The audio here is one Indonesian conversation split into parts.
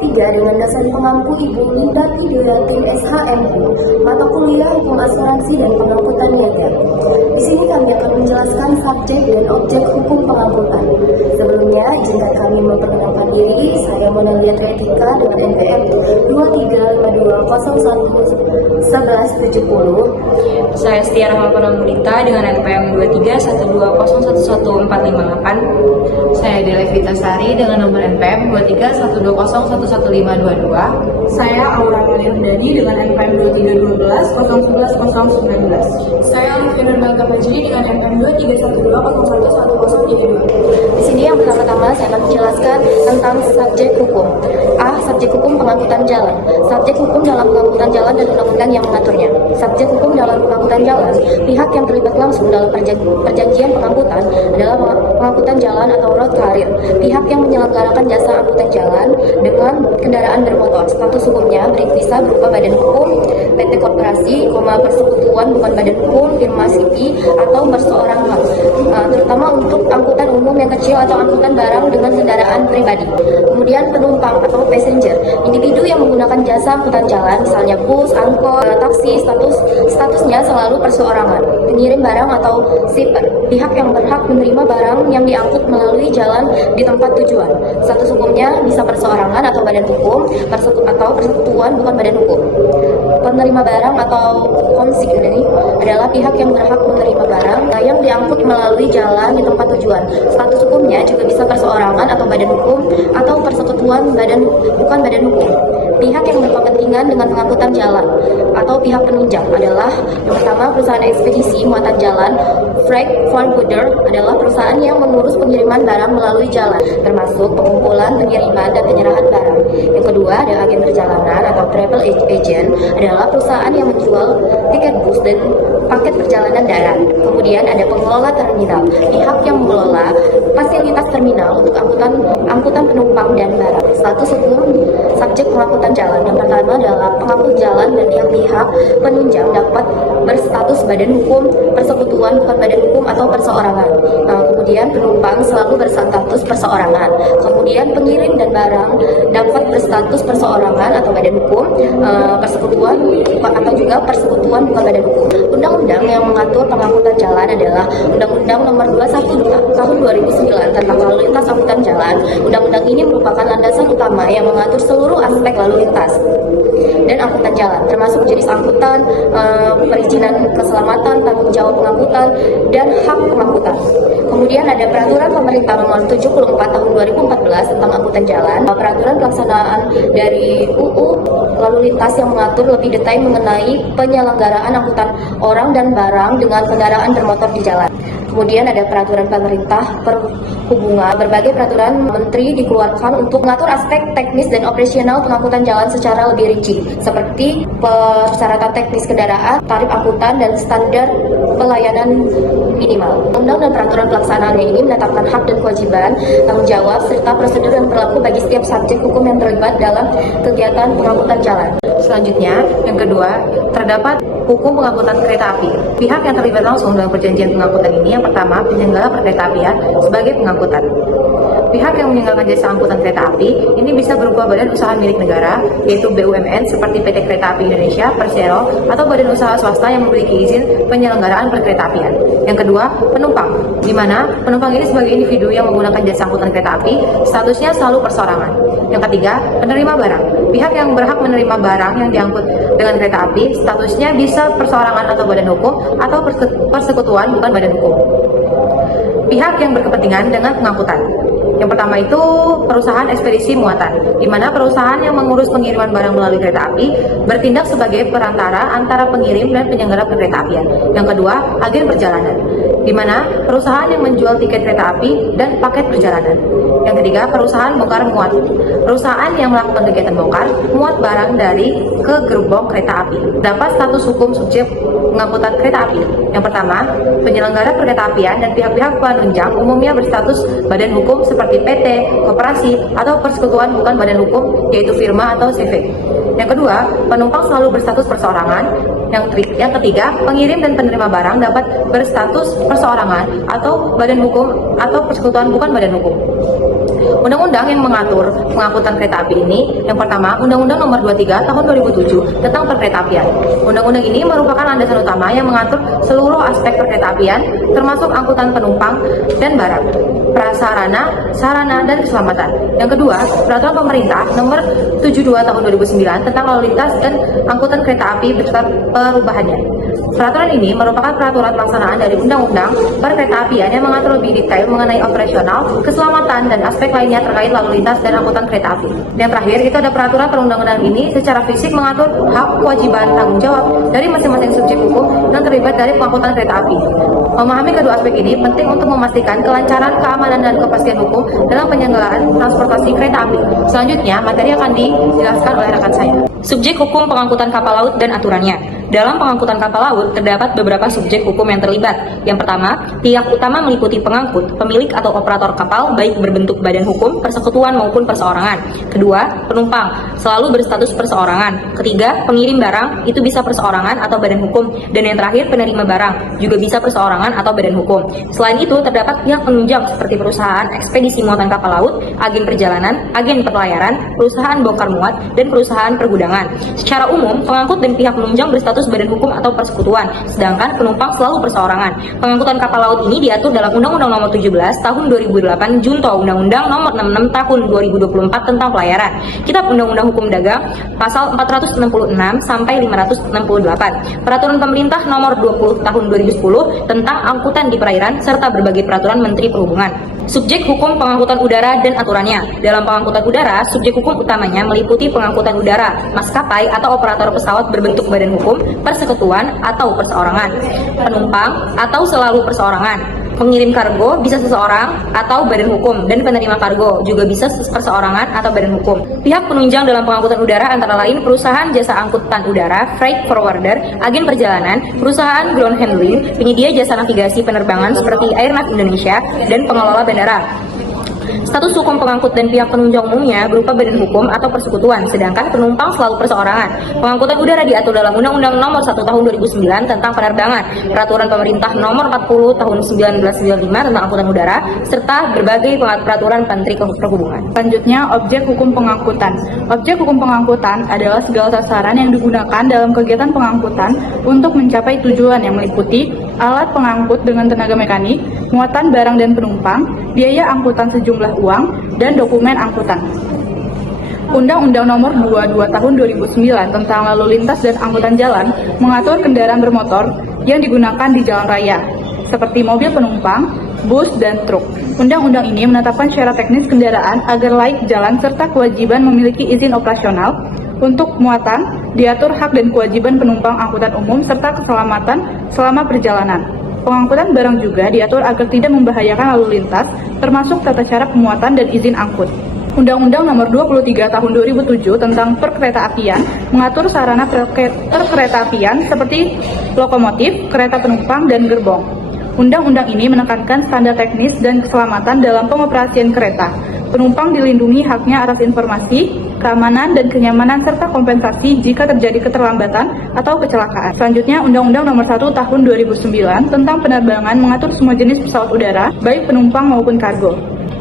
3 dengan dosen pengampu Ibu Linda Widiawati SHMU, mata kuliah Hukum Asuransi dan Pengangkutan Niaga. Di sini kami akan menjelaskan subjek dan objek hukum pengangkutan. Sebelumnya, izinkan kami memperkenalkan diri. Saya Mona Etika dengan NPM 2352011170. Saya Setia Rahma Mulita dengan NPM 2312011458. Saya Delevita Sari dengan nomor NPM 2312011522. Saya Aura Maliardani dengan NPM 2312011119. Saya Alvina Melka Majri dengan NPM 2312011132. Di sini yang pertama-tama saya akan menjelaskan tentang subjek hukum. A. Subjek hukum pengangkutan jalan. Subjek hukum dalam pengangkutan jalan dan undang-undang yang mengaturnya. Subjek hukum dalam pengangkutan jalan, pihak yang terlibat langsung dalam perjanjian pengangkutan adalah pengangkutan jalan atau road carrier. Pihak yang menyelenggarakan jasa angkutan jalan dengan kendaraan bermotor. Status hukumnya bisa berupa badan hukum, PT korporasi, persekutuan bukan badan hukum, firma city, atau perseorangan. Terutama untuk angkutan umum yang kecil atau angkutan barang dengan kendaraan pribadi. Kemudian penumpang atau passenger, individu yang menggunakan jasa angkutan jalan, misalnya bus, angkot, taksi, statusnya selalu perseorangan. Pengirim barang atau shipper, pihak yang berhak menerima barang yang diangkut melalui jalan di tempat tujuan. Status hukumnya bisa perseorangan atau badan hukum, atau persekutuan bukan badan hukum. Penerima barang atau konsignee adalah pihak yang berhak menerima barang yang diangkut melalui jalan di tempat tujuan. Status hukumnya juga bisa perseorangan atau badan hukum atau persekutuan bukan badan hukum. Pihak yang berkepentingan dengan pengangkutan jalan atau pihak penunjang adalah yang pertama perusahaan ekspedisi muatan jalan. Freight forwarder adalah perusahaan yang mengurus pengiriman barang melalui jalan, termasuk pengumpulan, pengiriman, dan penyerahan barang. Yang kedua ada agen perjalanan atau travel agent, adalah perusahaan yang menjual tiket bus dan paket perjalanan darat. Kemudian ada pengelola terminal, pihak yang mengelola fasilitas terminal untuk angkutan penumpang dan barang. Status hukum subjek pengangkutan jalan yang pertama adalah pengangkut jalan dan pihak-pihak penunjang dapat berstatus badan hukum, persekutuan bukan badan hukum atau perseorangan. Kemudian penumpang selalu berstatus perseorangan. Kemudian pengirim dan barang dapat berstatus perseorangan atau badan hukum, persekutuan atau juga persekutuan bukan badan hukum. Undang-undang yang mengatur pengangkutan jalan adalah Undang-Undang Nomor 21 Tahun 2009 tentang lalu lintas angkutan jalan. Undang-undang ini merupakan landasan utama yang mengatur seluruh aspek lalu lintas dan angkutan jalan, termasuk jenis angkutan, perizinan keselamatan, tanggung jawab pengangkutan, dan hak pengangkutan. Kemudian ada Peraturan Pemerintah Nomor 74 Tahun 2014 tentang angkutan jalan, peraturan pelaksanaan dari UU lalu lintas yang mengatur lebih detail mengenai penyelenggaraan angkutan orang dan barang dengan kendaraan bermotor di jalan. Kemudian ada peraturan pemerintah perhubungan. Berbagai peraturan menteri dikeluarkan untuk mengatur aspek teknis dan operasional pengangkutan jalan secara lebih rinci, seperti persyaratan teknis kendaraan, tarif angkutan, dan standar pelayanan minimal. Undang dan peraturan pelaksanaannya ini menetapkan hak dan kewajiban, tanggung jawab, serta prosedur yang berlaku bagi setiap subjek hukum yang terlibat dalam kegiatan pengangkutan jalan. Selanjutnya, yang kedua, terdapat hukum pengangkutan kereta api. Pihak yang terlibat langsung dalam perjanjian pengangkutan ini yang pertama, penyelenggara perkeretaapian sebagai pengangkutan. Pihak yang menyelenggarakan jasa angkutan kereta api ini bisa berupa badan usaha milik negara, yaitu BUMN seperti PT Kereta Api Indonesia, Persero, atau badan usaha swasta yang memiliki izin penyelenggaraan perkeretaapian. Yang kedua, penumpang, di mana penumpang ini sebagai individu yang menggunakan jasa angkutan kereta api, statusnya selalu perseorangan. Yang ketiga, penerima barang. Pihak yang berhak menerima barang yang diangkut dengan kereta api, statusnya bisa perseorangan atau badan hukum, atau persekutuan bukan badan hukum. Pihak yang berkepentingan dengan pengangkutan. Yang pertama itu perusahaan ekspedisi muatan, di mana perusahaan yang mengurus pengiriman barang melalui kereta api bertindak sebagai perantara antara pengirim dan penyelenggara perkeretaapian. Yang kedua, agen perjalanan, di mana perusahaan yang menjual tiket kereta api dan paket perjalanan. Yang ketiga, perusahaan bongkar muat, perusahaan yang melakukan kegiatan bongkar muat barang dari ke gerbong kereta api. Dapat status hukum subjek pengangkutan kereta api. Yang pertama, penyelenggara perkeretaapian dan pihak-pihak penunjang umumnya berstatus badan hukum seperti PT, koperasi, atau persekutuan bukan badan hukum, yaitu firma atau CV. Yang kedua, penumpang selalu berstatus perseorangan. Yang ketiga, pengirim dan penerima barang dapat berstatus perseorangan atau badan hukum atau persekutuan bukan badan hukum. Undang-undang yang mengatur pengangkutan kereta api ini, yang pertama, Undang-Undang Nomor 23 Tahun 2007 tentang Perkeretaapian. Undang-undang ini merupakan landasan utama yang mengatur seluruh aspek perkeretaapian, termasuk angkutan penumpang dan barang, prasarana, sarana, dan keselamatan. Yang kedua, Peraturan Pemerintah Nomor 72 Tahun 2009 tentang lalu lintas dan angkutan kereta api beserta perubahannya. Peraturan ini merupakan peraturan pelaksanaan dari Undang-Undang Perkeretaapian yang mengatur lebih detail mengenai operasional, keselamatan, dan aspek lainnya terkait lalu lintas dan angkutan kereta api. Yang terakhir, itu ada peraturan perundang-undangan ini secara fisik mengatur hak, kewajiban, tanggung jawab dari masing-masing subjek hukum yang terlibat dari pengangkutan kereta api. Memahami kedua aspek ini penting untuk memastikan kelancaran, keamanan, dan kepastian hukum dalam penyelenggaraan transportasi kereta api. Selanjutnya, materi akan dijelaskan oleh rekan saya. Subjek hukum pengangkutan kapal laut dan aturannya. Dalam pengangkutan kapal laut, terdapat beberapa subjek hukum yang terlibat. Yang pertama, pihak utama meliputi pengangkut, pemilik atau operator kapal, baik berbentuk badan hukum, persekutuan maupun perseorangan. Kedua, penumpang, selalu berstatus perseorangan. Ketiga, pengirim barang, itu bisa perseorangan atau badan hukum. Dan yang terakhir, penerima barang, juga bisa perseorangan atau badan hukum. Selain itu, terdapat pihak penunjang seperti perusahaan ekspedisi muatan kapal laut, agen perjalanan, agen pelayaran, perusahaan bongkar muat, dan perusahaan pergudangan. Secara umum, pengangkut dan pihak penunjang berstatus badan hukum atau persekutuan, sedangkan penumpang selalu perseorangan. Pengangkutan kapal laut ini diatur dalam Undang-Undang Nomor 17 Tahun 2008 Junto Undang-Undang Nomor 66 Tahun 2024 tentang pelayaran. Kitab Undang-Undang Hukum Dagang pasal 466 sampai 568. Peraturan Pemerintah Nomor 20 Tahun 2010 tentang angkutan di perairan serta berbagai peraturan Menteri Perhubungan. Subjek hukum pengangkutan udara dan aturannya. Dalam pengangkutan udara, subjek hukum utamanya meliputi pengangkutan udara, maskapai atau operator pesawat berbentuk badan hukum, persekutuan atau perseorangan, penumpang atau selalu perseorangan, pengirim kargo bisa seseorang atau badan hukum, dan penerima kargo juga bisa perseorangan atau badan hukum. Pihak penunjang dalam pengangkutan udara antara lain perusahaan jasa angkutan udara, freight forwarder, agen perjalanan, perusahaan ground handling, penyedia jasa navigasi penerbangan seperti Airnav Indonesia, dan pengelola bandara. Status hukum pengangkut dan pihak penunjang umumnya berupa badan hukum atau persekutuan, sedangkan penumpang selalu perseorangan. Pengangkutan udara diatur dalam Undang-Undang Nomor 1 Tahun 2009 tentang penerbangan, Peraturan Pemerintah Nomor 40 Tahun 1995 tentang angkutan udara, serta berbagai peraturan Menteri Perhubungan. Selanjutnya, objek hukum pengangkutan. Objek hukum pengangkutan adalah segala sasaran yang digunakan dalam kegiatan pengangkutan untuk mencapai tujuan yang meliputi alat pengangkut dengan tenaga mekanik, muatan barang dan penumpang, biaya angkutan sejumlah uang, dan dokumen angkutan. Undang-Undang Nomor 22 Tahun 2009 tentang lalu lintas dan angkutan jalan mengatur kendaraan bermotor yang digunakan di jalan raya, seperti mobil penumpang, bus, dan truk. Undang-undang ini menetapkan syarat teknis kendaraan agar layak jalan serta kewajiban memiliki izin operasional. Untuk muatan, diatur hak dan kewajiban penumpang angkutan umum serta keselamatan selama perjalanan. Pengangkutan barang juga diatur agar tidak membahayakan lalu lintas, termasuk tata cara pemuatan dan izin angkut. Undang-Undang Nomor 23 Tahun 2007 tentang Perkeretaapian mengatur sarana perkeretaapian seperti lokomotif, kereta penumpang, dan gerbong. Undang-undang ini menekankan standar teknis dan keselamatan dalam pengoperasian kereta. Penumpang dilindungi haknya atas informasi, keamanan, dan kenyamanan serta kompensasi jika terjadi keterlambatan atau kecelakaan. Selanjutnya, Undang-Undang Nomor 1 Tahun 2009 tentang penerbangan mengatur semua jenis pesawat udara, baik penumpang maupun kargo.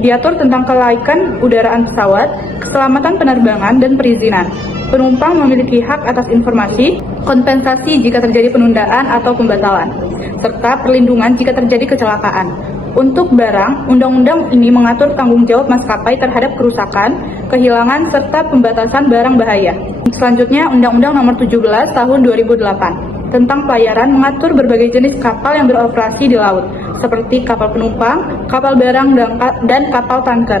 Diatur tentang kelaikan udaraan pesawat, keselamatan penerbangan, dan perizinan. Penumpang memiliki hak atas informasi, kompensasi jika terjadi penundaan atau pembatalan, serta perlindungan jika terjadi kecelakaan. Untuk barang, undang-undang ini mengatur tanggung jawab maskapai terhadap kerusakan, kehilangan, serta pembatasan barang bahaya. Selanjutnya, Undang-Undang Nomor 17 Tahun 2008 tentang pelayaran mengatur berbagai jenis kapal yang beroperasi di laut, seperti kapal penumpang, kapal barang, dan kapal tanker.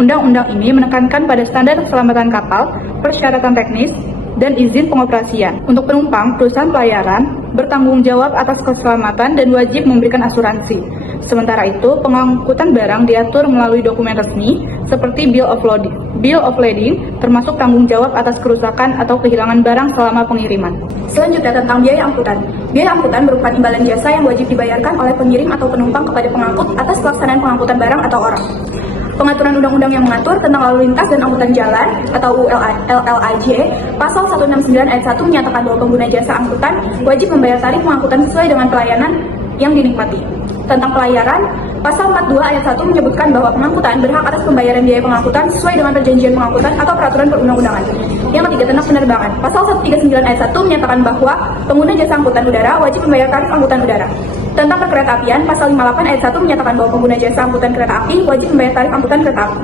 Undang-undang ini menekankan pada standar keselamatan kapal, persyaratan teknis, dan izin pengoperasian. Untuk penumpang, perusahaan pelayaran bertanggung jawab atas keselamatan dan wajib memberikan asuransi. Sementara itu, pengangkutan barang diatur melalui dokumen resmi seperti Bill of Lading, termasuk tanggung jawab atas kerusakan atau kehilangan barang selama pengiriman. Selanjutnya tentang biaya angkutan. Biaya angkutan merupakan imbalan jasa yang wajib dibayarkan oleh pengirim atau penumpang kepada pengangkut atas pelaksanaan pengangkutan barang atau orang. Pengaturan undang-undang yang mengatur tentang lalu lintas dan angkutan jalan atau ULAJ, pasal 169 ayat 1 menyatakan bahwa pengguna jasa angkutan wajib membayar tarif pengangkutan sesuai dengan pelayanan yang dinikmati. tentang pelayaran, Pasal 42 ayat 1 menyebutkan bahwa pengangkutan berhak atas pembayaran biaya pengangkutan sesuai dengan perjanjian pengangkutan atau peraturan perundang-undangan. Yang ketiga, tentang penerbangan. Pasal 139 ayat 1 menyatakan bahwa pengguna jasa angkutan udara wajib membayar tarif angkutan udara. Tentang perkeretaapian, Pasal 58 ayat 1 menyatakan bahwa pengguna jasa angkutan kereta api wajib membayar tarif angkutan kereta api.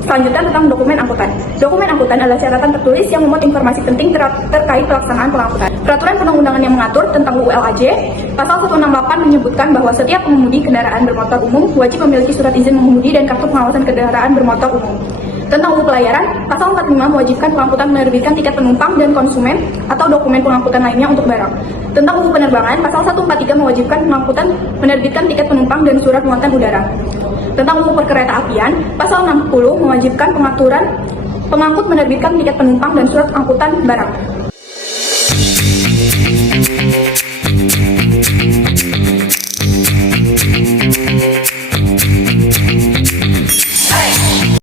Selanjutnya tentang dokumen angkutan. Dokumen angkutan adalah catatan tertulis yang memuat informasi penting terkait pelaksanaan pengangkutan. Peraturan perundang-undangan yang mengatur tentang UU-LAJ, Pasal 168 menyebutkan bahwa setiap pengemudi kendaraan bermotor umum wajib memiliki surat izin mengemudi dan kartu pengawasan kendaraan bermotor umum. Tentang UU Pelayaran, Pasal 45 mewajibkan pengangkutan menerbitkan tiket penumpang dan konsumen atau dokumen pengangkutan lainnya untuk barang. Tentang UU Penerbangan, Pasal 143 mewajibkan pengangkutan menerbitkan tiket penumpang dan surat muatan udara. Tentang UU Perkeretaapian, Pasal 60 mewajibkan pengangkut menerbitkan tiket penumpang dan surat angkutan barang.